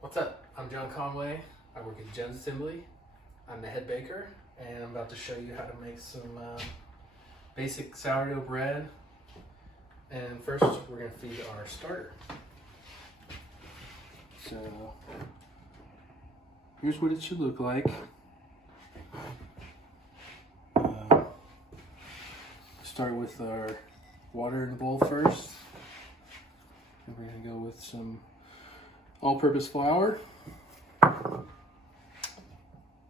What's up? I'm John Conway. I work at Jen's Assembly. I'm the head baker, and I'm about to show you how to make some basic sourdough bread. And first, we're going to feed our starter. So, here's what it should look like. Start with our water in the bowl first. And we're going to go with some all-purpose flour,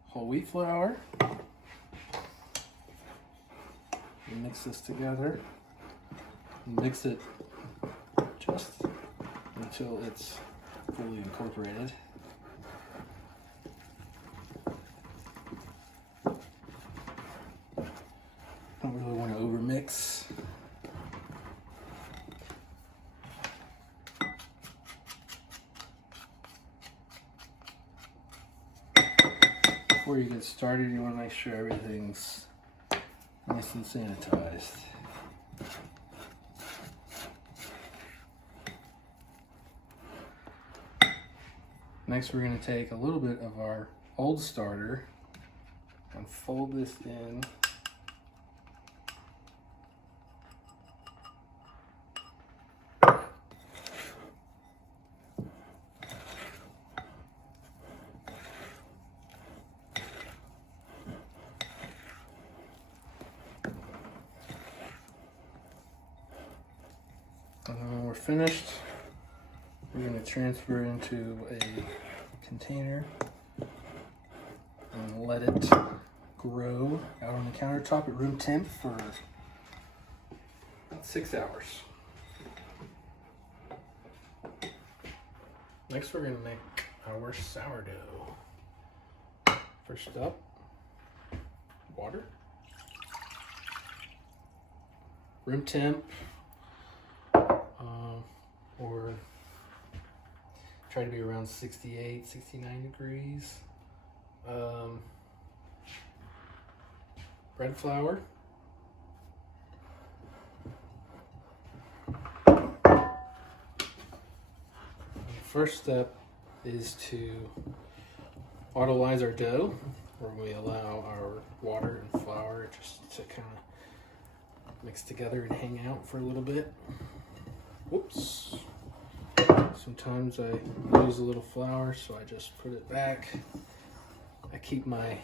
whole wheat flour. And mix this together. And mix it just until it's fully incorporated. Don't really want to overmix. Before you get started, you want to make sure everything's nice and sanitized. Next, we're going to take a little bit of our old starter and fold this in. And then when we're finished, we're going to transfer into a container and let it grow out on the countertop at room temp for about 6 hours. Next, we're going to make our sourdough. First up, water, room temp, or try to be around 68, 69 degrees. Bread flour. The first step is to autolyze our dough, where we allow our water and flour just to kind of mix together and hang out for a little bit. Whoops. Sometimes I lose a little flour, so I just put it back. I keep my,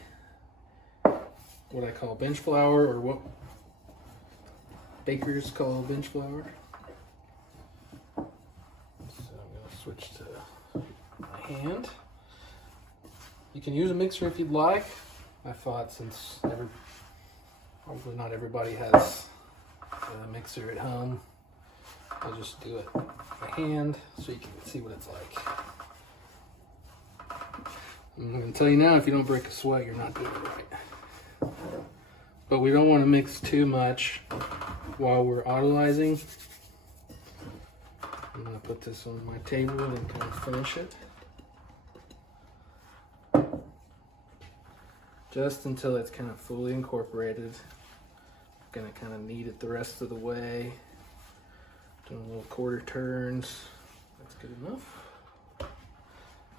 what I call bench flour, or what bakers call bench flour. So I'm going to switch to my hand. You can use a mixer if you'd like. I thought since probably not everybody has a mixer at home, I'll just do it by hand so you can see what it's like. I'm going to tell you now, if you don't break a sweat, you're not doing it right. But we don't want to mix too much while we're autolyzing. I'm going to put this on my table and kind of finish it. Just until it's kind of fully incorporated. I'm going to kind of knead it the rest of the way. Doing little quarter turns. That's good enough.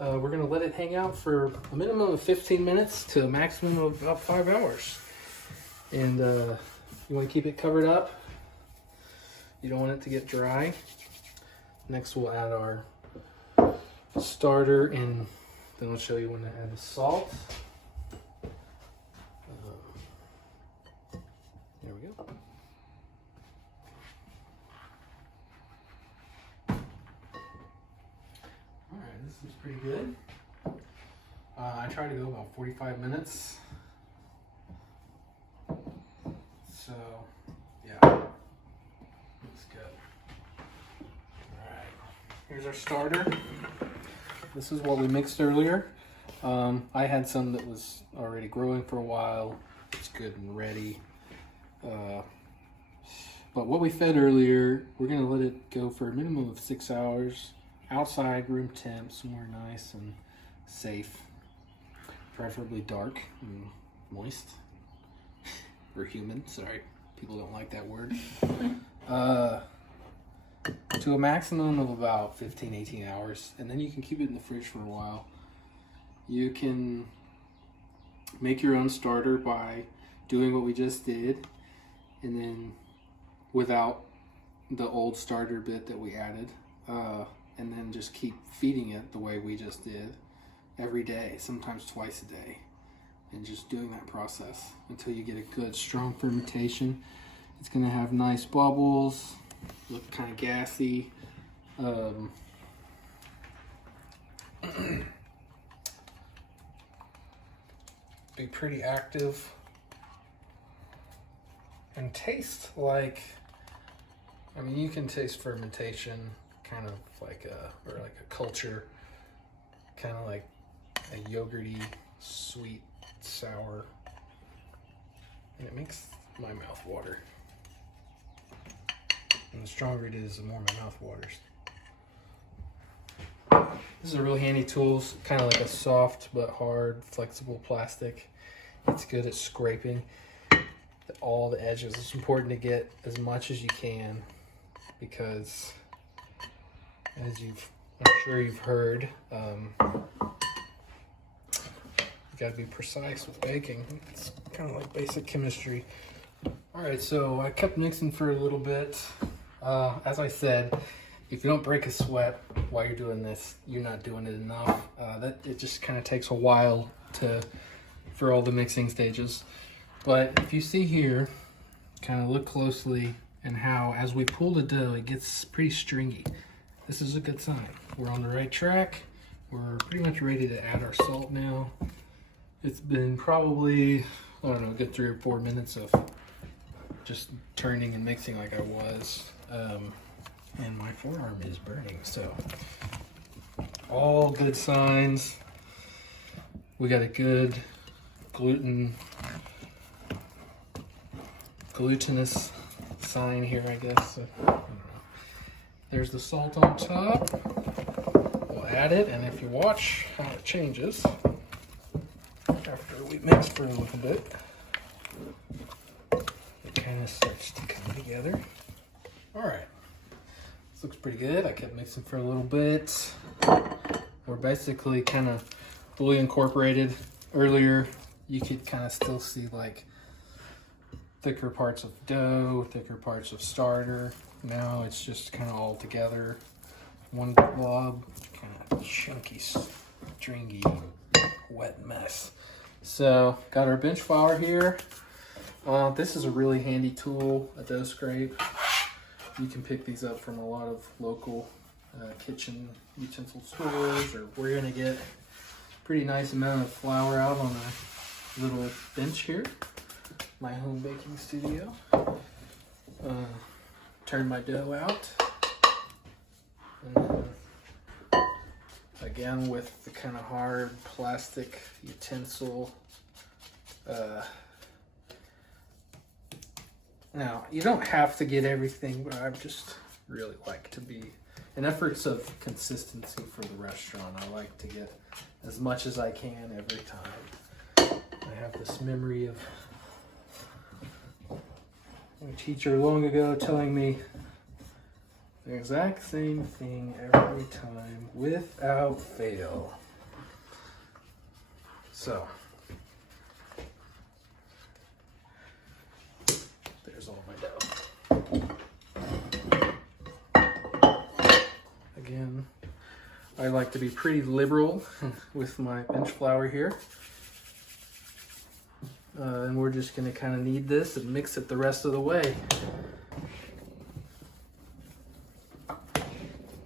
We're going to let it hang out for a minimum of 15 minutes to a maximum of about 5 hours. And you want to keep it covered up. You don't want it to get dry. Next, we'll add our starter, and then I'll show you when to add the salt. There we go. This is pretty good. I try to go about 45 minutes. So, yeah, looks good. Alright, here's our starter. This is what we mixed earlier. I had some that was already growing for a while. It's good and ready. But what we fed earlier, we're going to let it go for a minimum of 6 hours. Outside, room temp, somewhere nice and safe. Preferably dark and moist. Or humid, sorry. People don't like that word. to a maximum of about 15, 18 hours, and then you can keep it in the fridge for a while. You can make your own starter by doing what we just did, and then without the old starter bit that we added, and then just keep feeding it the way we just did every day, sometimes twice a day, and just doing that process until you get a good strong fermentation. It's going to have nice bubbles, look kind of gassy. Be pretty active and taste like, I mean, you can taste fermentation kind of like a culture, kind of like a yogurty, sweet, sour, and it makes my mouth water. And the stronger it is, the more my mouth waters. This is a real handy tool, kind of like a soft but hard, flexible plastic. It's good at scraping all the edges. It's important to get as much as you can because, as I'm sure you've heard, you got to be precise with baking. It's kind of like basic chemistry. All right, so I kept mixing for a little bit. As I said, if you don't break a sweat while you're doing this, you're not doing it enough. It just kind of takes a while for all the mixing stages. But if you see here, kind of look closely, and how as we pull the dough, it gets pretty stringy. This is a good sign. We're on the right track. We're pretty much ready to add our salt now. It's been probably, I don't know, a good 3 or 4 minutes of just turning and mixing like I was. And my forearm is burning, so all good signs. We got a good glutinous sign here, I guess. So, I don't know. There's the salt on top. We'll add it, and if you watch how it changes after we mix for a little bit, it kind of starts to come together. All right. This looks pretty good. I kept mixing for a little bit. We're basically kind of fully incorporated. Earlier, you could kind of still see like thicker parts of dough, thicker parts of starter. Now it's just kind of all together. One blob, kind of chunky, stringy, wet mess. So, got our bench flour here. This is a really handy tool, a dough scrape. You can pick these up from a lot of local kitchen utensil stores, or we're gonna get a pretty nice amount of flour out on a little bench here, my home baking studio. Turn my dough out, and then, again with the kind of hard plastic utensil. Now, you don't have to get everything, but I just really like to be, in efforts of consistency for the restaurant, I like to get as much as I can every time. I have this memory of a teacher long ago telling me the exact same thing every time without fail. So, all my dough. Again, I like to be pretty liberal with my bench flour here. And we're just going to kind of knead this and mix it the rest of the way.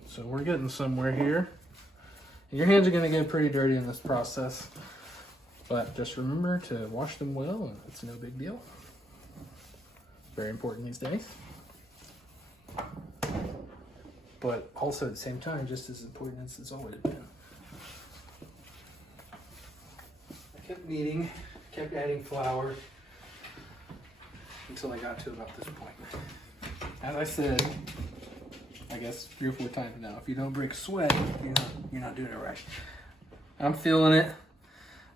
So we're getting somewhere here. Your hands are going to get pretty dirty in this process, but just remember to wash them well, and it's no big deal. Very important these days, but also at the same time just as important as it's always been. I kept kneading, kept adding flour until I got to about this point. As I said, I guess 3 or 4 times now, if you don't break sweat, you're not doing it right. I'm feeling it.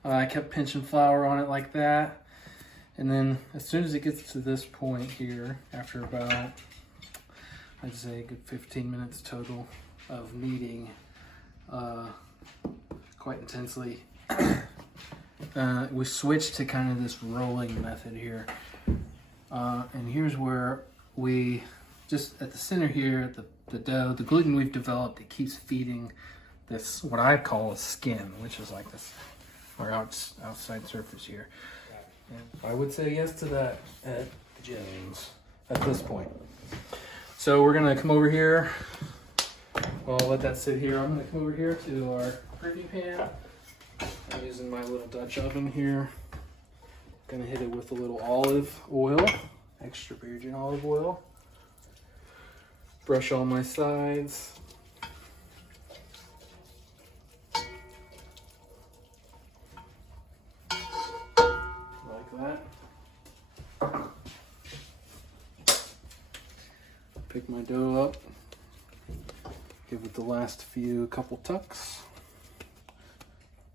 I kept pinching flour on it like that. And then as soon as it gets to this point here, after about, I'd say a good 15 minutes total of kneading quite intensely. We switched to kind of this rolling method here. And here's where we, just at the center here, the dough, the gluten we've developed, it keeps feeding this, what I call a skin, which is like this, our outside surface here. And I would say yes to that at Jones at this point. So we're gonna come over here. Well, I'll let that sit here. I'm gonna come over here to our preview pan. I'm using my little Dutch oven here. Gonna hit it with a little olive oil, extra virgin olive oil. Brush all my sides. Like that. Pick my dough up. Give it the last couple tucks.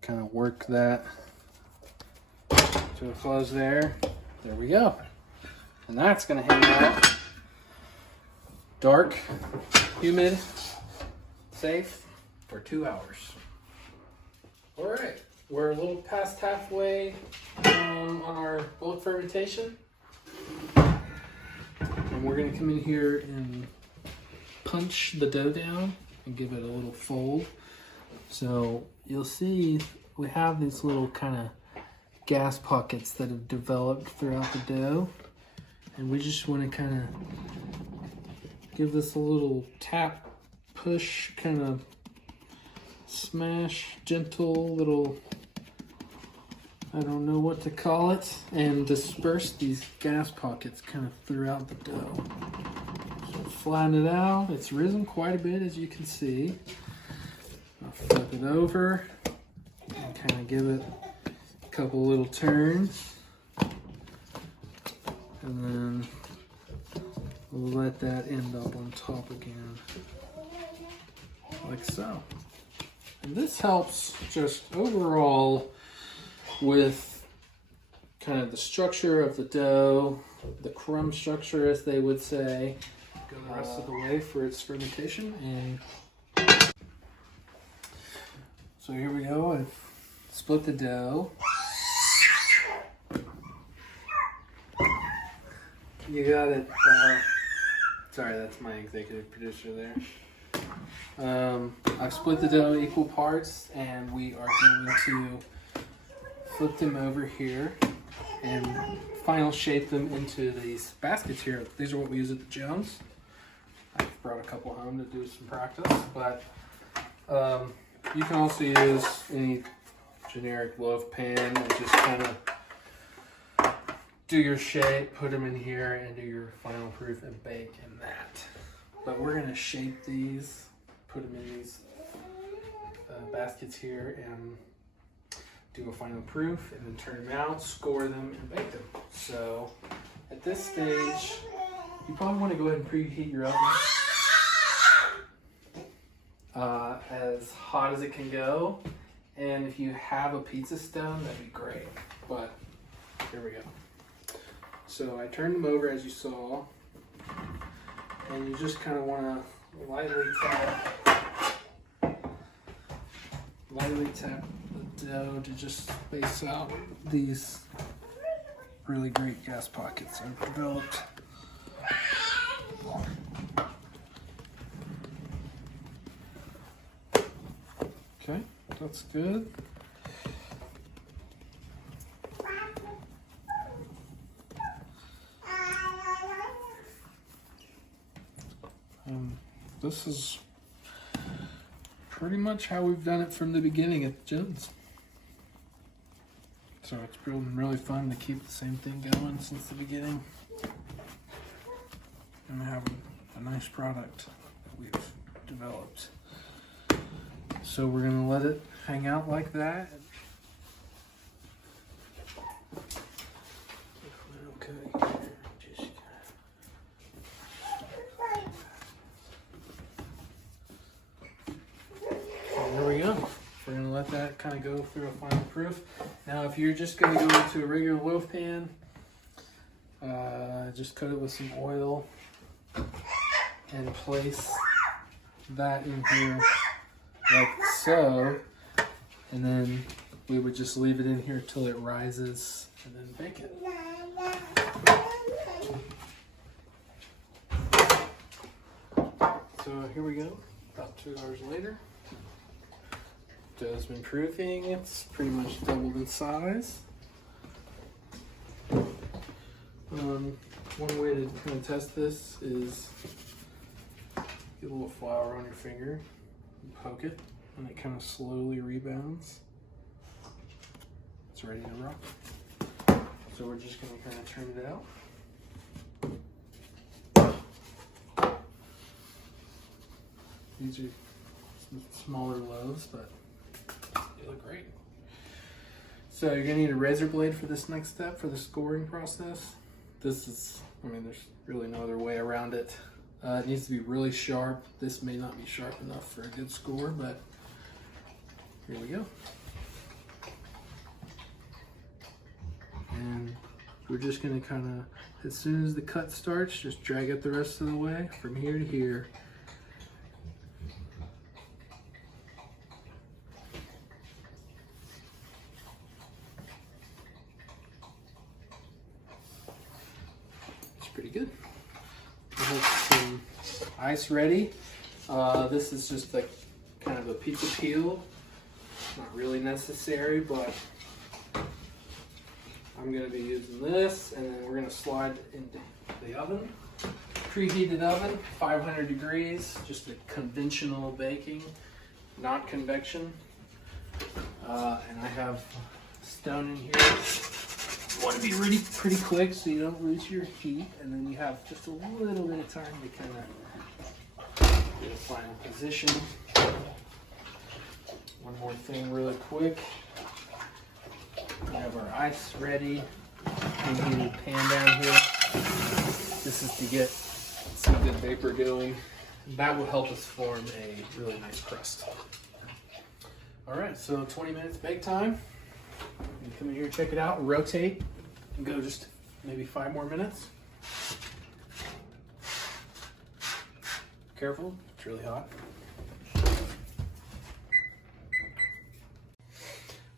Kind of work that to a close there. There we go. And that's gonna hang out dark, humid, safe for 2 hours. All right, we're a little past halfway on our bulk fermentation. And we're gonna come in here and punch the dough down and give it a little fold. So you'll see we have these little kind of gas pockets that have developed throughout the dough. And we just want to kind of give this a little tap, push, kind of smash, gentle little, I don't know what to call it, and disperse these gas pockets kind of throughout the dough. So flatten it out. It's risen quite a bit, as you can see. I'll flip it over and kind of give it a couple little turns. And then we'll let that end up on top again, like so. And this helps just overall with kind of the structure of the dough, the crumb structure, as they would say. Go the rest of the way for its fermentation. And so here we go. I've split the dough. You got it. Sorry, that's my executive producer there. I've split the dough equal parts, and we are going to flip them over here and final shape them into these baskets here. These are what we use at the Jones. I've brought a couple home to do some practice, but you can also use any generic loaf pan and just kind of do your shape, put them in here, and do your final proof and bake in that. But we're gonna shape these, put them in these baskets here, and do a final proof, and then turn them out, score them, and bake them. So at this stage, you probably want to go ahead and preheat your oven as hot as it can go. And if you have a pizza stone, that'd be great. But here we go. So I turned them over, as you saw, and you just kind of want to lightly tap the dough to just space out these really great gas pockets I've developed. Okay, that's good. This is pretty much how we've done it from the beginning at Jones. So it's been really fun to keep the same thing going since the beginning. And have a nice product that we've developed. So we're gonna let it hang out like that. Let that kind of go through a final proof. Now, if you're just going to go into a regular loaf pan, just coat it with some oil. and place that in here like so, and then we would just leave it in here till it rises and then bake it. So here we go, about 2 hours later. Dough's been proofing, it's pretty much doubled in size. One way to kind of test this is get a little flour on your finger and poke it, and it kind of slowly rebounds. It's ready to rock. So we're just going to kind of turn it out. These are some smaller loaves, but they look great. So you're going to need a razor blade for this next step, for the scoring process. This is, I mean, there's really no other way around it. It needs to be really sharp. This may not be sharp enough for a good score, but here we go. And we're just gonna kind of, as soon as the cut starts, just drag it the rest of the way from here to here. Pretty good. We have some ice ready. This is just like kind of a pizza peel. Not really necessary, but I'm going to be using this, and then we're going to slide into the oven. Preheated oven, 500 degrees, just a conventional baking, not convection. And I have stone in here. You want to be really pretty quick so you don't lose your heat, and then you have just a little bit of time to kind of get a final position. One more thing really quick. We have our ice ready. Preheated pan down here. This is to get some good vapor going. That will help us form a really nice crust. All right, so 20 minutes bake time. You come in here, check it out, rotate, and go just maybe 5 more minutes. Careful, it's really hot.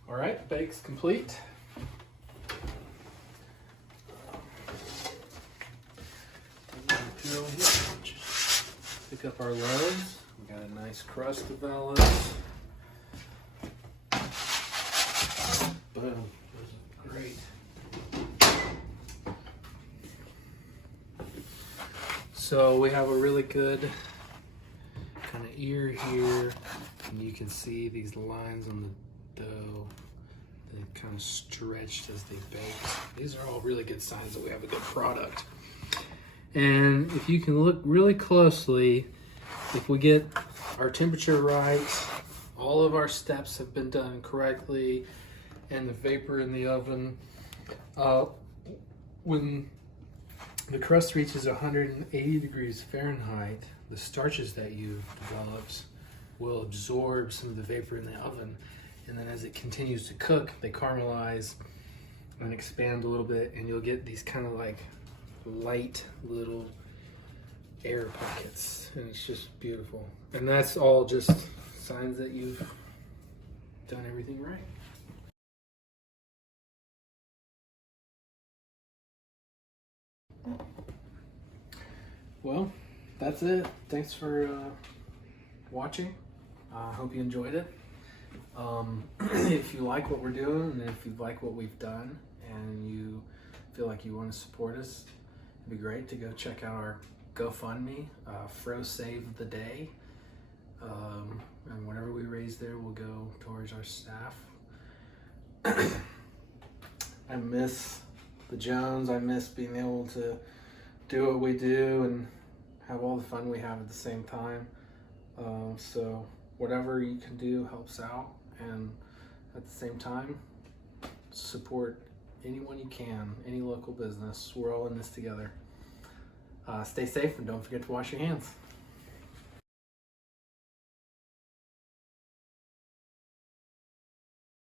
All right, bake's complete. Pick up our loaves. We got a nice crust developed. Boom. Great. So we have a really good kind of ear here, and you can see these lines on the dough. They kind of stretched as they bake. These are all really good signs that we have a good product. And if you can look really closely, if we get our temperature right, all of our steps have been done correctly, and the vapor in the oven, when the crust reaches 180 degrees Fahrenheit, the starches that you've developed will absorb some of the vapor in the oven, and then as it continues to cook, they caramelize and expand a little bit, and you'll get these kind of like light little air pockets, and it's just beautiful. And that's all just signs that you've done everything right. Well, that's it. Thanks for watching. I hope you enjoyed it. If you like what we're doing, and if you like what we've done, and you feel like you want to support us, it'd be great to go check out our GoFundMe, Fro Save the Day. And whatever we raise there will go towards our staff. I miss the Jones. I miss being able to do what we do and have all the fun we have at the same time. So whatever you can do helps out, and at the same time, support anyone you can, any local business. We're all in this together. Stay safe, and don't forget to wash your hands.